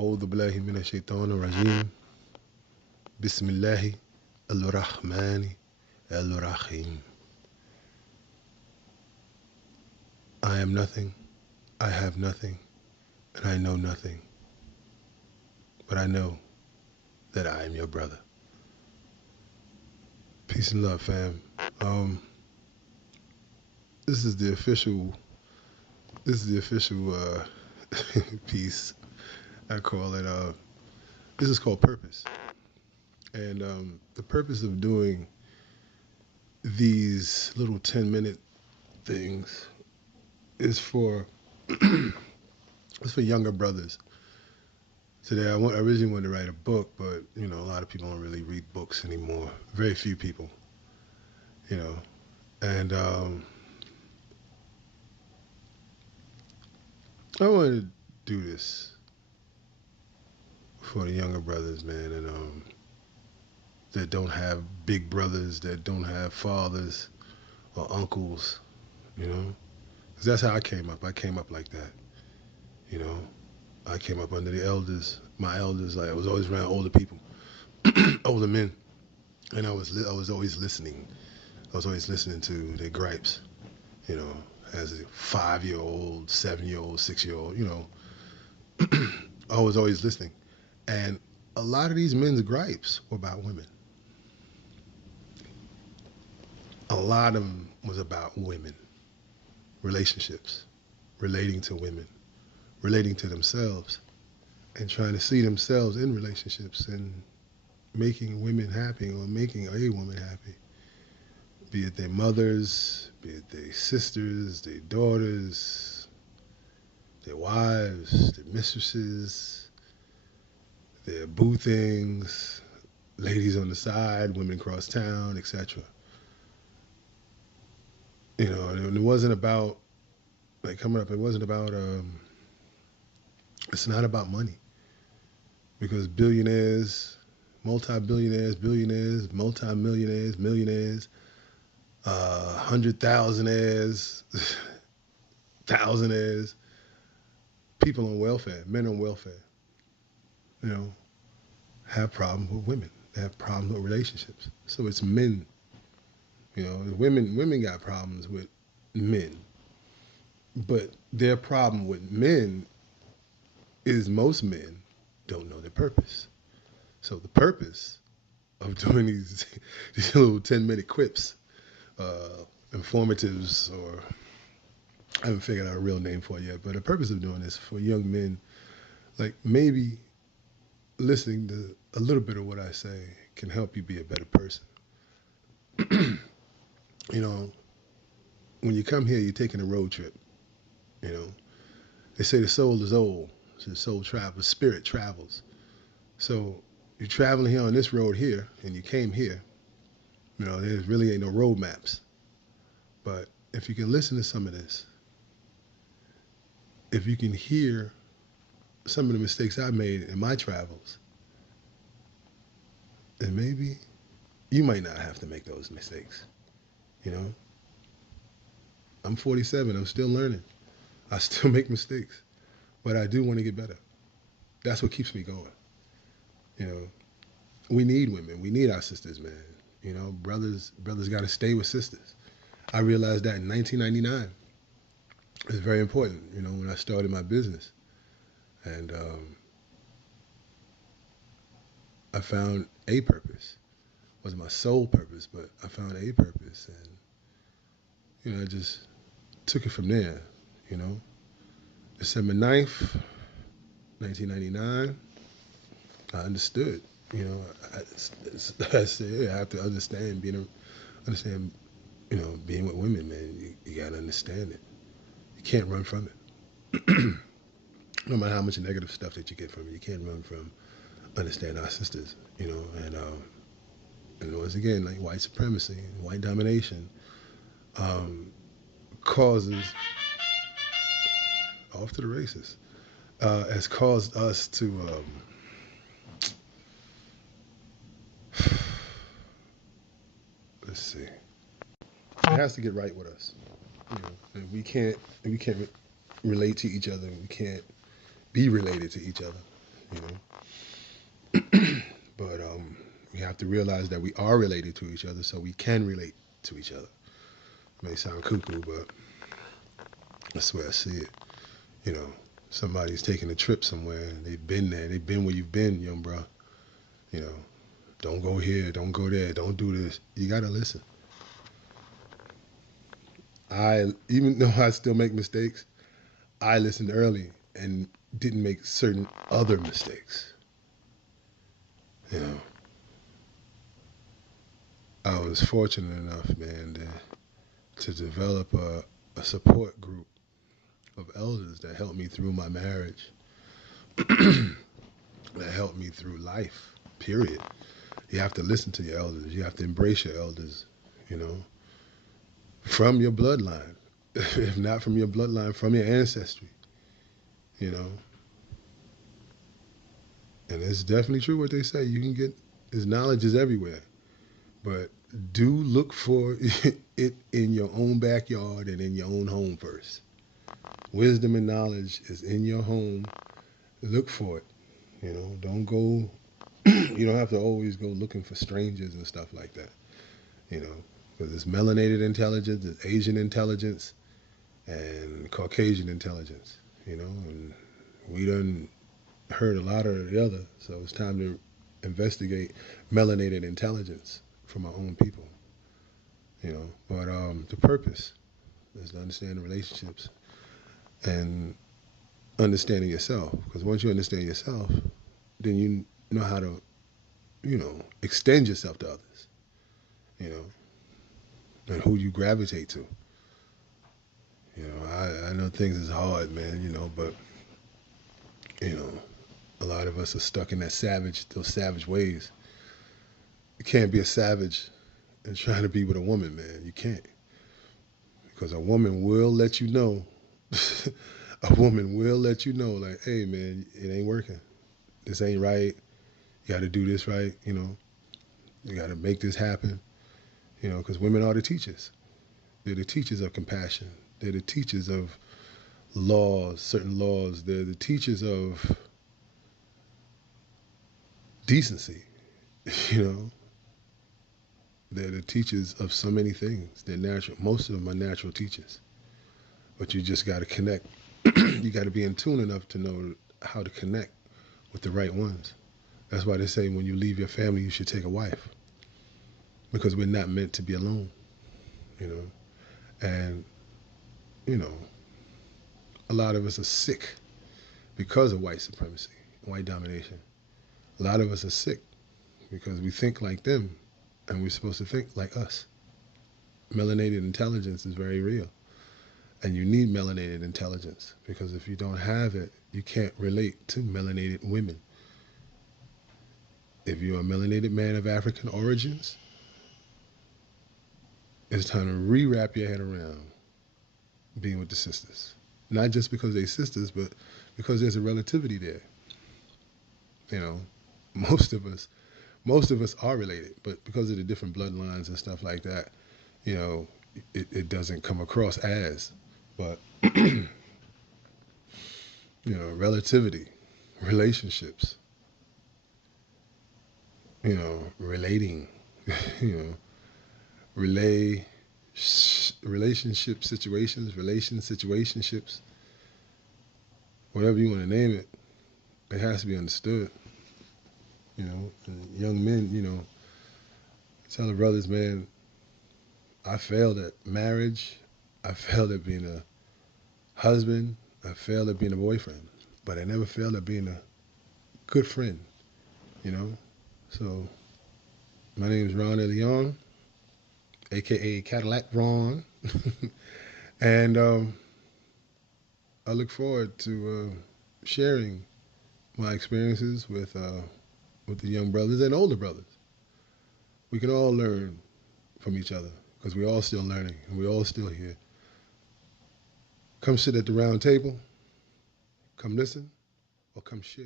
أعوذ بالله من الشيطان الرجيم بسم الله الرحمن الرحيم. I am nothing, I have nothing, and I know nothing. But I know that I am your brother. Peace and love, fam. Um, this is the official. This is the official piece. I call it. This is called Purpose, and the purpose of doing these little 10-minute things is for it's for younger brothers. Today, I originally wanted to write a book, but a lot of people don't really read books anymore. Very few people, you know. And I wanted to do this for the younger brothers, man, and that don't have big brothers, that don't have fathers or uncles, you know. 'Cause that's how I came up. I came up like that, you know. I came up under the elders, my elders. Like I was always around older people, older men, and I was always listening. I was always listening to their gripes, you know, as a 5-year old, 7-year old, 6-year old, you know. I was always listening, and a lot of these men's gripes were about women. A lot of them was about women, relationships, relating to women, relating to themselves, and trying to see themselves in relationships and making women happy or making a woman happy, be it their mothers, be it their sisters, their daughters, their wives, their mistresses, their boo things, ladies on the side, women across town, etc. And it wasn't about, like, coming up, it wasn't about, it's not about money. Because billionaires, multi-billionaires, billionaires, multi-millionaires, millionaires, 100,000aires, thousandaires, people on welfare, men on welfare, you know, have problems with women. They have problems with relationships. So it's men. Women got problems with men. But their problem with men is most men don't know their purpose. So the purpose of doing these little 10-minute quips, informatives, or I haven't figured out a real name for it yet, but the purpose of doing this for young men, like maybe listening to a little bit of what I say can help you be a better person. you know, when you come here, you're taking a road trip. You know, they say the soul is old, so the soul travels, spirit travels. So you're traveling here on this road here, and you came here. There really ain't no road maps. But if you can listen to some of this, if you can hear some of the mistakes I made in my travels, then maybe you might not have to make those mistakes. You know, I'm 47. I'm still learning. I still make mistakes, but I do want to get better. That's what keeps me going. You know, we need women. We need our sisters, man. Brothers got to stay with sisters. I realized that in 1999. It's very important, when I started my business. And I found a purpose. It wasn't my sole purpose, but I found a purpose. And, I just took it from there, December 9th, 1999, I understood. I said, I have to understand being with women, man. You got to understand it. You can't run from it. No matter how much negative stuff that you get from it, you can't run from understanding our sisters, and once again, like white supremacy, white domination, causes, off to the races, has caused us to, let's see, it has to get right with us. And we can't relate to each other. We can't be related to each other. you know. But we have to realize that we are related to each other, so we can relate to each other. It may sound cuckoo, but that's the way I see it. You know, somebody's taking a trip somewhere and they've been there. They've been where you've been, young bro. You know, don't go here, don't go there, don't do this. You gotta listen. Even though I still make mistakes, I listened early and didn't make certain other mistakes. You know, I was fortunate enough, man, to develop a support group of elders that helped me through my marriage, that helped me through life, period. You have to listen to your elders. You have to embrace your elders, you know, from your bloodline. If not from your bloodline, from your ancestry, you know. And it's definitely true what they say. You can get, his knowledge is everywhere. But do look for it in your own backyard and in your own home first. Wisdom and knowledge is in your home. Look for it. You know, don't go, you don't have to always go looking for strangers and stuff like that. You know, because there's melanated intelligence, there's Asian intelligence, and Caucasian intelligence. You know, and we done heard a lot of the other, so it's time to investigate melanated intelligence from our own people. You know, but the purpose is to understand the relationships and understanding yourself. Because once you understand yourself, then you know how to, you know, extend yourself to others. You know, and who you gravitate to. You know, I know things is hard, man. You know, but you know, a lot of us are stuck in those savage ways. You can't be a savage and trying to be with a woman, man. You can't, because a woman will let you know. A woman will let you know, like, hey, man, it ain't working. This ain't right. You got to do this right. You know, you got to make this happen. You know, because women are the teachers. They're the teachers of compassion. They're the teachers of laws, certain laws. They're the teachers of decency. You know, they're the teachers of so many things. They're natural. Most of them are natural teachers. But you just got to connect. You got to be in tune enough to know how to connect with the right ones. That's why they say when you leave your family, you should take a wife, because we're not meant to be alone. You know, and you know, a lot of us are sick because of white supremacy, white domination. A lot of us are sick because we think like them, and we're supposed to think like us. Melanated intelligence is very real. And you need melanated intelligence, because if you don't have it, you can't relate to melanated women. If you're a melanated man of African origins, it's time to rewrap your head around being with the sisters. Not just because they're sisters, but because there's a relativity there. You know, most of us, most of us are related, but because of the different bloodlines and stuff like that, you know, it doesn't come across as. But you know, relativity, relationships, you know, relating, you know, relay, relationship situations, situationships, whatever you want to name it, it has to be understood. You know, and young men, you know, tell the brothers, man, I failed at marriage, I failed at being a husband, I failed at being a boyfriend, but I never failed at being a good friend, you know. So my name is Ron Leon, aka Cadillac Ron, and I look forward to sharing my experiences with the young brothers and older brothers. We can all learn from each other, because we're all still learning and we're all still here. Come sit at the round table, come listen, or come share.